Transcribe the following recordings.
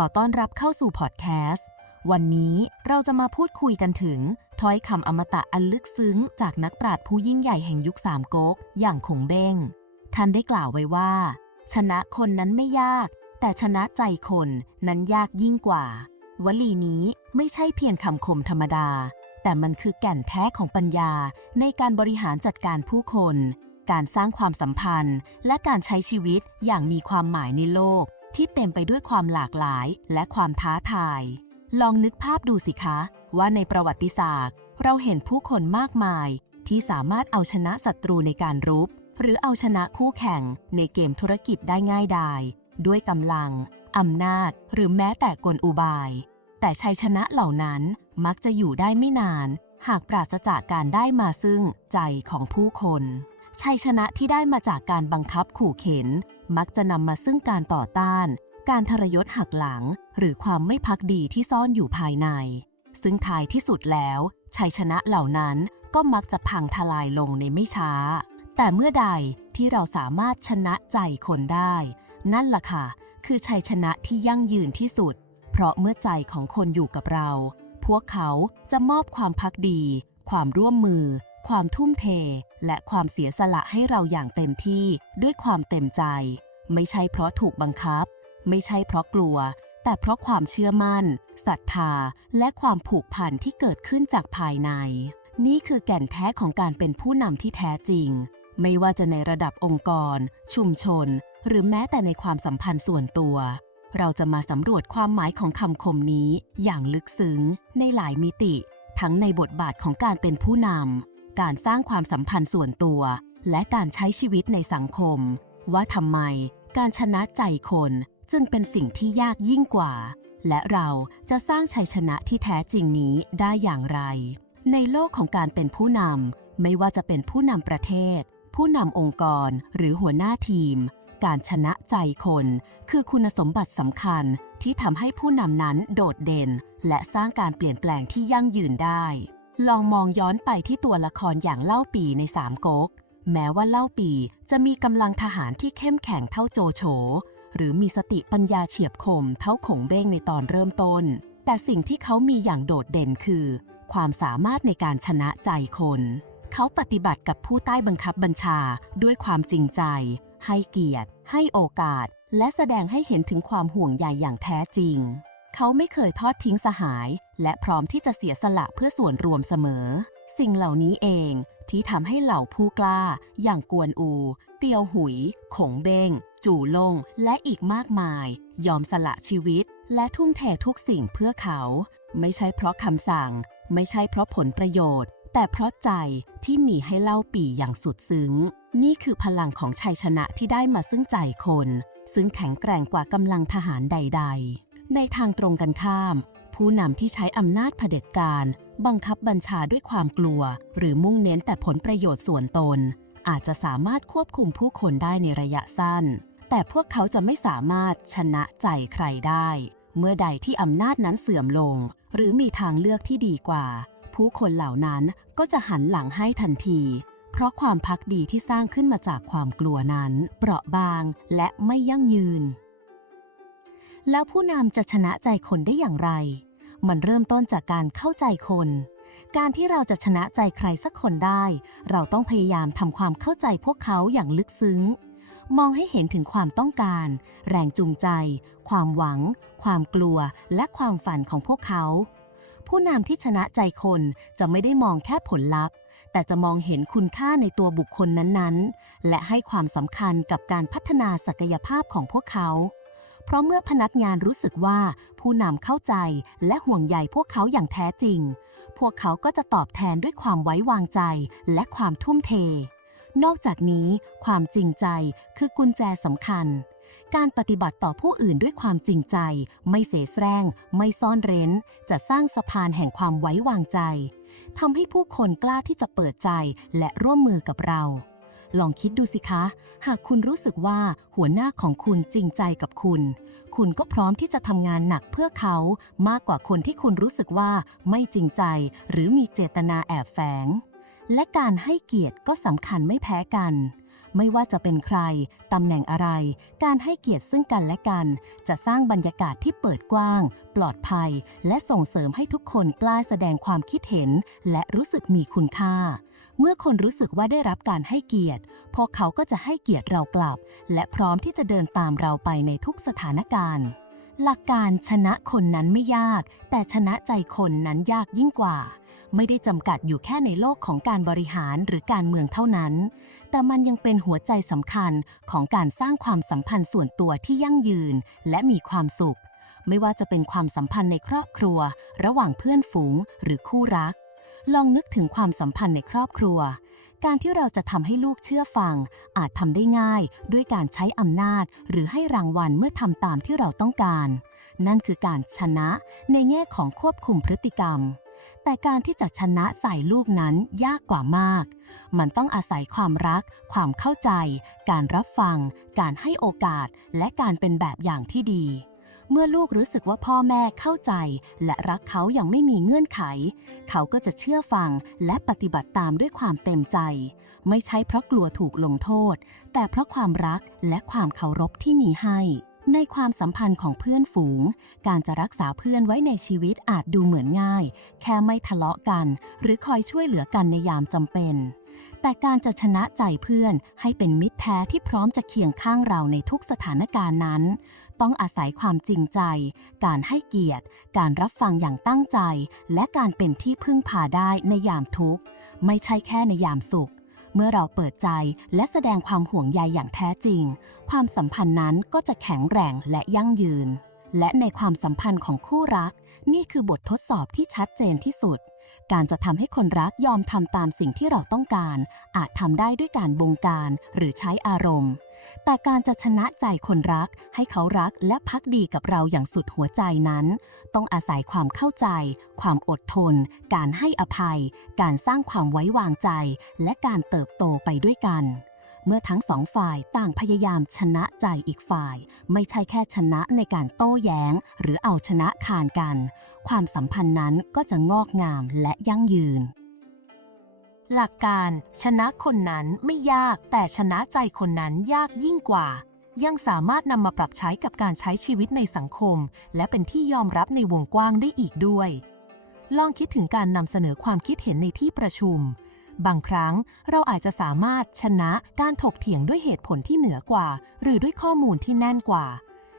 ขอต้อนรับเข้าสู่พอดแคสต์ วันนี้เราจะมาพูดคุยกันถึง ถ้อยคำอมตะอันลึกซึ้ง จากนักปราชญ์ผู้ยิ่งใหญ่แห่งยุคสามก๊กอย่างคงเบ้ง ท่านได้กล่าวไว้ว่า ชนะคนนั้นไม่ยาก แต่ชนะใจคนนั้นยากยิ่งกว่า วลีนี้ไม่ใช่เพียงคำคมธรรมดา แต่มันคือแก่นแท้ของปัญญาในการบริหารจัดการผู้คน การสร้างความสัมพันธ์ และการใช้ชีวิตอย่างมีความหมายในโลก ที่เต็มไปด้วยความหลากหลายและความท้าทาย ลองนึกภาพดูสิคะ ว่าในประวัติศาสตร์ เราเห็นผู้คนมากมาย ที่สามารถเอาชนะศัตรูในการรบหรือเอาชนะคู่แข่งในเกมธุรกิจได้ง่ายดาย ด้วยกำลัง อำนาจ หรือแม้แต่กลอุบาย แต่ชัยชนะเหล่านั้นมักจะอยู่ได้ไม่นาน หากปราศจากการได้มาซึ่งใจของผู้คน ชัยชนะที่ได้มาจากการบังคับขู่เข็น มักจะนำมาซึ่งการต่อต้าน การทรยศหักหลัง หรือความไม่พักดีที่ซ่อนอยู่ภายใน ซึ่งท้ายที่สุดแล้วชัยชนะเหล่านั้นก็มักจะพังทลายลงในไม่ช้า แต่เมื่อใดที่เราสามารถชนะใจคนได้ นั่นล่ะค่ะ คือชัยชนะที่ยั่งยืนที่สุด เพราะเมื่อใจของคนอยู่กับเรา พวกเขาจะมอบความพักดี ความร่วมมือ ความทุ่มเท และความเสียสละให้เราอย่างเต็มที่ด้วยความเต็มใจ ไม่ใช่เพราะถูกบังคับ ไม่ใช่เพราะกลัว แต่เพราะความเชื่อมั่นศรัทธา และความผูกพันที่เกิดขึ้นจากภายใน นี่คือแก่นแท้ของการเป็นผู้นำที่แท้จริง ไม่ว่าจะในระดับองค์กร ชุมชน หรือแม้แต่ในความสัมพันธ์ส่วนตัว เราจะมาสำรวจความหมายของคำคมนี้อย่างลึกซึ้ง ในหลายมิติ ทั้งในบทบาทของการเป็นผู้นำ การสร้างความสัมพันธ์ส่วนตัว และการใช้ชีวิตในสังคม ว่าทำไมการชนะใจคนจึงเป็นสิ่งที่ยากยิ่งกว่า และเราจะสร้างชัยชนะที่แท้จริงนี้ได้อย่างไร ในโลกของการเป็นผู้นำไม่ว่าจะเป็นผู้นำประเทศ ผู้นำองค์กรหรือหัวหน้าทีม การชนะใจคน คือคุณสมบัติสำคัญที่ทำให้ผู้นำนั้นโดดเด่น และสร้างการเปลี่ยนแปลงที่ยั่งยืนได้ ลองมองย้อนไปที่ตัวละครอย่างเล่าปีในสามก๊ก แม้ว่าเล่าปีจะมีกำลังทหารที่เข้มแข็งเท่าโจโฉ หรือมีสติปัญญาเฉียบคมเท่าขงเบ้งในตอนเริ่มต้น แต่สิ่งที่เขามีอย่างโดดเด่นคือ ความสามารถในการชนะใจคน เขาปฏิบัติกับผู้ใต้บังคับบัญชาด้วยความจริงใจ ให้เกียรติ ให้โอกาส และแสดงให้เห็นถึงความห่วงใยอย่างแท้จริง เขาไม่เคยทอดทิ้งสหาย และพร้อมที่จะเสียสละเพื่อส่วนรวมเสมอ สิ่งเหล่านี้เองที่ทำให้เหล่าผู้กล้า อย่างกวนอู เตียวหุย ขงเบง จู่ลง และอีกมากมาย ยอมสละชีวิต และทุ่มเททุกสิ่งเพื่อเขา ไม่ใช่เพราะคำสั่ง ไม่ใช่เพราะผลประโยชน์ แต่เพราะใจที่มีให้เล่าปีอย่างสุดซึ้ง นี่คือพลังของชัยชนะที่ได้มาซึ่งใจคน ซึ่งแข็งแกร่งกว่ากำลังทหารใด ๆ ในทางตรงกันข้าม ผู้นำที่ใช้อำนาจเผด็จการ บังคับบัญชาด้วยความกลัว หรือมุ่งเน้นแต่ผลประโยชน์ส่วนตน อาจจะสามารถควบคุมผู้คนได้ในระยะสั้น แต่พวกเขาจะไม่สามารถชนะใจใครได้ เมื่อใดที่อำนาจนั้นเสื่อมลง หรือมีทางเลือกที่ดีกว่า ผู้คนเหล่านั้นก็จะหันหลังให้ทันทีเพราะความพักดีที่สร้างขึ้นมาจากความกลัวนั้น เปราะบางและไม่ยั่งยืน แล้วผู้นำจะชนะใจคนได้อย่างไร มันเริ่มต้นจากการเข้าใจคน การที่เราจะชนะใจใครสักคนได้ เราต้องพยายามทำความเข้าใจพวกเขาอย่างลึกซึ้ง มองให้เห็นถึงความต้องการ แรงจูงใจ ความหวัง ความกลัว และความฝันของพวกเขา ผู้นำที่ชนะใจคนจะไม่ได้มองแค่ผลลัพธ์ แต่จะมองเห็นคุณค่าในตัวบุคคลนั้นๆ และให้ความสำคัญกับการพัฒนาศักยภาพของพวกเขา เพราะเมื่อพนักงานรู้สึกว่าผู้นำเข้าใจและห่วงใยพวกเขาอย่างแท้จริง พวกเขาก็จะตอบแทนด้วยความไว้วางใจและความทุ่มเท นอกจากนี้ ความจริงใจคือกุญแจสำคัญ การปฏิบัติต่อผู้อื่นด้วยความจริงใจ ไม่เสแสร้ง ไม่ซ่อนเร้น จะสร้างสะพานแห่งความไว้วางใจทำให้ผู้คนกล้าที่จะเปิดใจและร่วมมือกับเรา ลองคิดดูสิคะ หากคุณรู้สึกว่าหัวหน้าของคุณจริงใจกับคุณ คุณก็พร้อมที่จะทำงานหนักเพื่อเขามากกว่าคนที่คุณรู้สึกว่าไม่จริงใจ หรือมีเจตนาแอบแฝง และการให้เกียรติก็สำคัญไม่แพ้กัน ไม่ว่าจะเป็นใคร ตำแหน่งอะไร การให้เกียรติซึ่งกันและกัน จะสร้างบรรยากาศที่เปิดกว้าง ปลอดภัย และส่งเสริมให้ทุกคนกล้าแสดงความคิดเห็น และรู้สึกมีคุณค่า เมื่อคนรู้สึกว่าได้รับการให้เกียรติ พวกเขาก็จะให้เกียรติเรากลับ และพร้อมที่จะเดินตามเราไปในทุกสถานการณ์ หลักการชนะคนนั้นไม่ยาก แต่ชนะใจคนนั้นยากยิ่งกว่า ไม่ได้จำกัดอยู่แค่ในโลกของการบริหารหรือการเมืองเท่านั้น แต่มันยังเป็นหัวใจสำคัญของการสร้างความสัมพันธ์ส่วนตัวที่ยั่งยืน และมีความสุข ไม่ว่าจะเป็นความสัมพันธ์ในครอบครัว ระหว่างเพื่อนฝูง หรือคู่รัก ลองนึกถึงความสัมพันธ์ในครอบครัว การที่เราจะทำให้ลูกเชื่อฟัง อาจทำได้ง่าย ด้วยการใช้อำนาจ หรือให้รางวัลเมื่อทำตามที่เราต้องการ นั่นคือการชนะในแง่ของควบคุมพฤติกรรม แต่การที่จะชนะใส่ลูกนั้นยากกว่ามาก มันต้องอาศัยความรัก ความเข้าใจ การรับฟัง การให้โอกาส และการเป็นแบบอย่างที่ดี เมื่อลูกรู้สึกว่าพ่อแม่เข้าใจ และรักเขาอย่างไม่มีเงื่อนไข เขาก็จะเชื่อฟังและปฏิบัติตามด้วยความเต็มใจ ไม่ใช่เพราะกลัวถูกลงโทษ แต่เพราะความรักและความเคารพที่มีให้ในความสัมพันธ์ของเพื่อนฝูง การจะรักษาเพื่อนไว้ในชีวิตอาจดูเหมือนง่าย แค่ไม่ทะเลาะกัน หรือคอยช่วยเหลือกันในยามจำเป็น แต่การจะชนะใจเพื่อนให้เป็นมิตรแท้ที่พร้อมจะเคียงข้างเราในทุกสถานการณ์นั้น ต้องอาศัยความจริงใจ การให้เกียรติ การรับฟังอย่างตั้งใจ และการเป็นที่พึ่งพาได้ในยามทุกข์ ไม่ใช่แค่ในยามสุข เมื่อเราเปิดใจและแสดงความห่วงใยอย่างแท้จริง ความสัมพันธ์นั้นก็จะแข็งแรงและยั่งยืน และในความสัมพันธ์ของคู่รัก นี่คือบททดสอบที่ชัดเจนที่สุด การจะทำให้คนรักยอมทำตามสิ่งที่เราต้องการ อาจทำได้ด้วยการบงการหรือใช้อารมณ์ แต่การจะชนะใจคนรัก ให้เขารักและพักดีกับเราอย่างสุดหัวใจนั้น ต้องอาศัยความเข้าใจ ความอดทน การให้อภัย การสร้างความไว้วางใจ และการเติบโตไปด้วยกัน เมื่อทั้งสองฝ่ายต่างพยายามชนะใจอีกฝ่าย ไม่ใช่แค่ชนะในการโต้แย้ง หรือเอาชนะคานกัน ความสัมพันธ์นั้นก็จะงอกงามและยั่งยืน หลักการชนะคนนั้นไม่ยากแต่ชนะใจคนนั้นยากยิ่งกว่า ยังสามารถนำมาปรับใช้กับการใช้ชีวิตในสังคม และเป็นที่ยอมรับในวงกว้างได้อีกด้วยลองคิดถึงการนำเสนอความคิดเห็นในที่ประชุม บางครั้งเราอาจจะสามารถชนะการถกเถียงด้วยเหตุผลที่เหนือกว่า หรือด้วยข้อมูลที่แน่นกว่า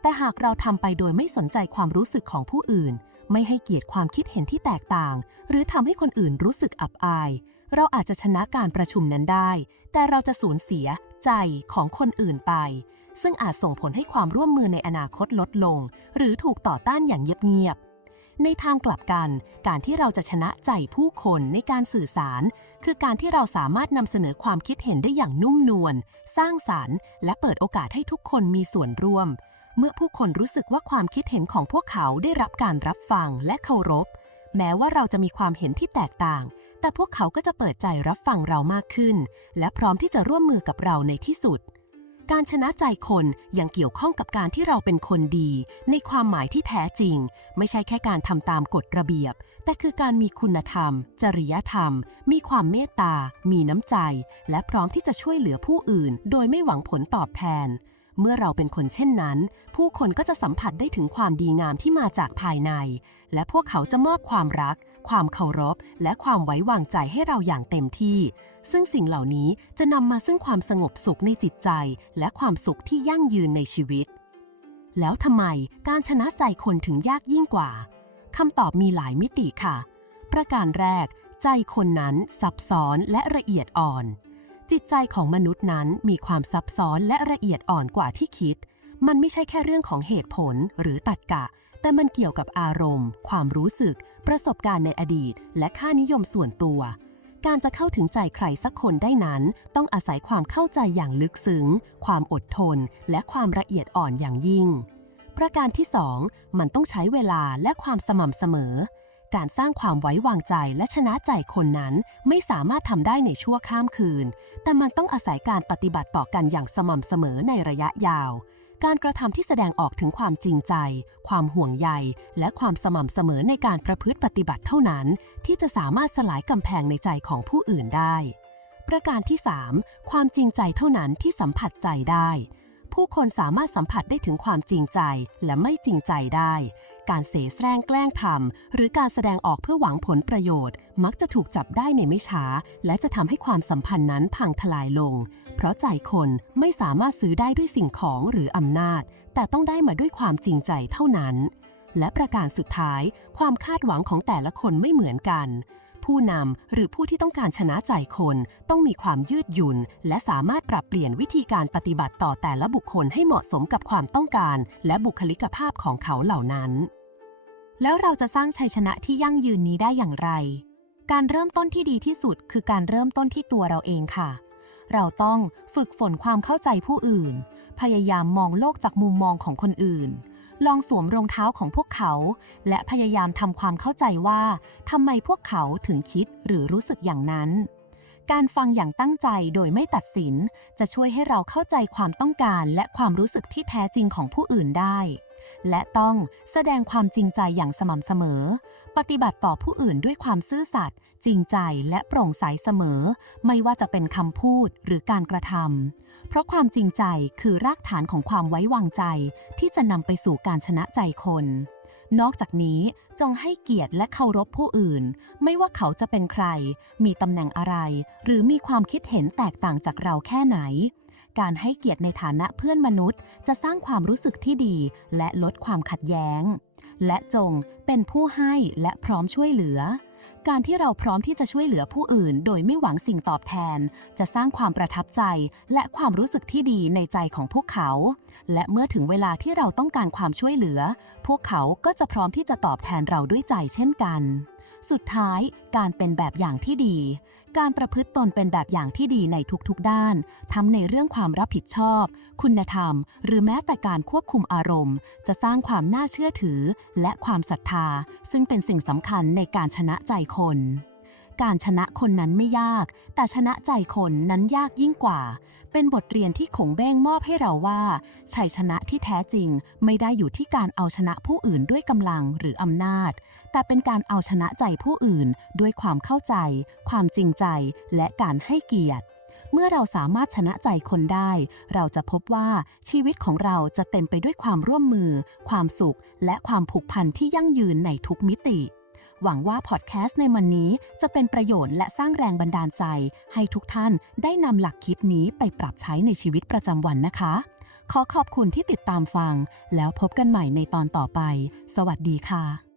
แต่หากเราทำไปโดยไม่สนใจความรู้สึกของผู้อื่น ไม่ให้เกียรติความคิดเห็นที่แตกต่าง หรือทำให้คนอื่นรู้สึกอับอาย เราอาจจะชนะการประชุมนั้นได้ แต่เราจะสูญเสีย ใจของคนอื่นไป ซึ่งอาจส่งผลให้ความร่วมมือในอนาคตลดลง หรือถูกต่อต้านอย่างเงียบๆ ในทางกลับกัน การที่เราจะชนะใจผู้คนในการสื่อสาร คือการที่เราสามารถนำเสนอความคิดเห็นได้อย่างนุ่มนวล สร้างสารรค์ และเปิดโอกาสให้ทุกคนมีส่วนร่วม เมื่อผู้คนรู้สึกว่าความคิดเห็นของพวกเขาได้รับการรับฟังและเคารพ แม้ว่าเราจะมีความเห็นที่แตกต่าง แต่พวกเขาก็จะเปิดใจรับฟังเรามากขึ้น และพร้อมที่จะร่วมมือกับเราในที่สุด การชนะใจคนยังเกี่ยวข้องกับการที่เราเป็นคนดี ในความหมายที่แท้จริง ไม่ใช่แค่การทำตามกฎระเบียบ แต่คือการมีคุณธรรม จริยธรรม มีความเมตตา มีน้ำใจ และพร้อมที่จะช่วยเหลือผู้อื่น โดยไม่หวังผลตอบแทน เมื่อเราเป็นคนเช่นนั้น ผู้คนก็จะสัมผัสได้ถึงความดีงามที่มาจากภายใน และพวกเขาจะมอบความรัก ความเคารพ และความไว้วางใจให้เราอย่างเต็มที่ ซึ่งสิ่งเหล่านี้จะนำมาซึ่งความสงบสุขในจิตใจ และความสุขที่ยั่งยืนในชีวิต แล้วทำไมการชนะใจคนถึงยากยิ่งกว่าคำตอบมีหลายมิติค่ะ ประการแรก ใจคนนั้นซับซ้อนและละเอียดอ่อน จิตใจของมนุษย์นั้นมีความซับซ้อนและละเอียดอ่อนกว่าที่คิด มันไม่ใช่แค่เรื่องของเหตุผลหรือตรรกะ แต่มันเกี่ยวกับอารมณ์ ความรู้สึก ประสบการณ์ในอดีต และค่านิยมส่วนตัว การจะเข้าถึงใจใครสักคนได้นั้น ต้องอาศัยความเข้าใจอย่างลึกซึ้ง ความอดทน และความละเอียดอ่อนอย่างยิ่ง ประการที่ 2 มันต้องใช้เวลาและความสม่ำเสมอ การสร้างความไว้วางใจและชนะใจคนนั้นไม่สามารถทำได้ในชั่วข้ามคืน แต่มันต้องอาศัยการปฏิบัติต่อกันอย่างสม่ำเสมอในระยะยาว การกระทำที่แสดงออกถึงความจริงใจ ความห่วงใย และความสม่ำเสมอในการประพฤติปฏิบัติเท่านั้น ที่จะสามารถสลายกำแพงในใจของผู้อื่นได้ปประการที่ 3 ความจริงใจเท่านั้นที่สัมผัสใจได้ ผู้คนสามารถสัมผัสได้ถึงความจริงใจและไม่จริงใจได้ การเสแสร้งแกล้งทำหรือการแสดงออกเพื่อหวังผลประโยชน์ มักจะถูกจับได้ในไม่ช้า และจะทำให้ความสัมพันธ์นั้นพังทลายลง เพราะใจคนไม่สามารถซื้อได้ด้วยสิ่งของหรืออำนาจ แต่ต้องได้มาด้วยความจริงใจเท่านั้น และประการสุดท้าย ความคาดหวังของแต่ละคนไม่เหมือนกัน ผู้นำหรือผู้ที่ต้องการชนะใจคนต้องมีความยืดหยุ่น และสามารถปรับเปลี่ยนวิธีการปฏิบัติต่อแต่ละบุคคลให้เหมาะสมกับความต้องการ และบุคลิกภาพของเขาเหล่านั้น แล้วเราจะสร้างชัยชนะที่ยั่งยืนนี้ได้อย่างไร การเริ่มต้นที่ดีที่สุด คือการเริ่มต้นที่ตัวเราเองค่ะ เราต้องฝึกฝนความเข้าใจผู้อื่น พยายามมองโลกจากมุมมองของคนอื่น ลองสวมรองเท้าของพวกเขา และพยายามทำความเข้าใจว่าทำไมพวกเขาถึงคิดหรือรู้สึกอย่างนั้น การฟังอย่างตั้งใจโดยไม่ตัดสิน จะช่วยให้เราเข้าใจความต้องการและความรู้สึกที่แท้จริงของผู้อื่นได้ และต้องแสดงความจริงใจอย่างสม่ำเสมอ ปฏิบัติต่อผู้อื่นด้วยความซื่อสัตย์จริงใจและโปร่งใสเสมอ ไม่ว่าจะเป็นคำพูดหรือการกระทำเพราะความจริงใจคือรากฐานของความไว้วางใจ ที่จะนำไปสู่การชนะใจคน นอกจากนี้จงให้เกียรติและเคารพผู้อื่น ไม่ว่าเขาจะเป็นใคร มีตำแหน่งอะไร หรือมีความคิดเห็นแตกต่างจากเราแค่ไหน การให้เกียรติในฐานะเพื่อนมนุษย์ จะสร้างความรู้สึกที่ดี และลดความขัดแย้ง และจงเป็นผู้ให้และพร้อมช่วยเหลือ การที่เราพร้อมที่จะช่วยเหลือผู้อื่น โดยไม่หวังสิ่งตอบแทน จะสร้างความประทับใจ และความรู้สึกที่ดีในใจของพวกเขา และเมื่อถึงเวลาที่เราต้องการความช่วยเหลือ พวกเขาก็จะพร้อมที่จะตอบแทนเราด้วยใจเช่นกัน สุดท้ายการเป็นแบบอย่างที่ดี การประพฤติตนเป็นแบบอย่างที่ดีในทุกๆด้าน ทั้งในเรื่องความรับผิดชอบ คุณธรรม หรือแม้แต่การควบคุมอารมณ์ จะสร้างความน่าเชื่อถือ และความศรัทธา ซึ่งเป็นสิ่งสำคัญในการชนะใจคน การชนะคนนั้นไม่ยาก แต่ชนะใจคนนั้นยากยิ่งกว่า เป็นบทเรียนที่ขงเบ้งมอบให้เราว่า ชัยชนะที่แท้จริงไม่ได้อยู่ที่การเอาชนะผู้อื่นด้วยกำลังหรืออำนาจ แต่เป็นการเอาชนะใจผู้อื่นด้วยความเข้าใจ ความจริงใจ และการให้เกียรติเมื่อเราสามารถชนะใจคนได้ เราจะพบว่าชีวิตของเราจะเต็มไปด้วยความร่วมมือ ความสุข และความผูกพันที่ยั่งยืนในทุกมิติ หวังว่าพอดแคสต์ในวันนี้จะเป็นประโยชน์และสร้างแรงบันดาลใจ ให้ทุกท่านได้นำหลักคิดนี้ไปปรับใช้ในชีวิตประจำวันนะคะ ขอขอบคุณที่ติดตามฟัง แล้วพบกันใหม่ในตอนต่อไป สวัสดีค่ะ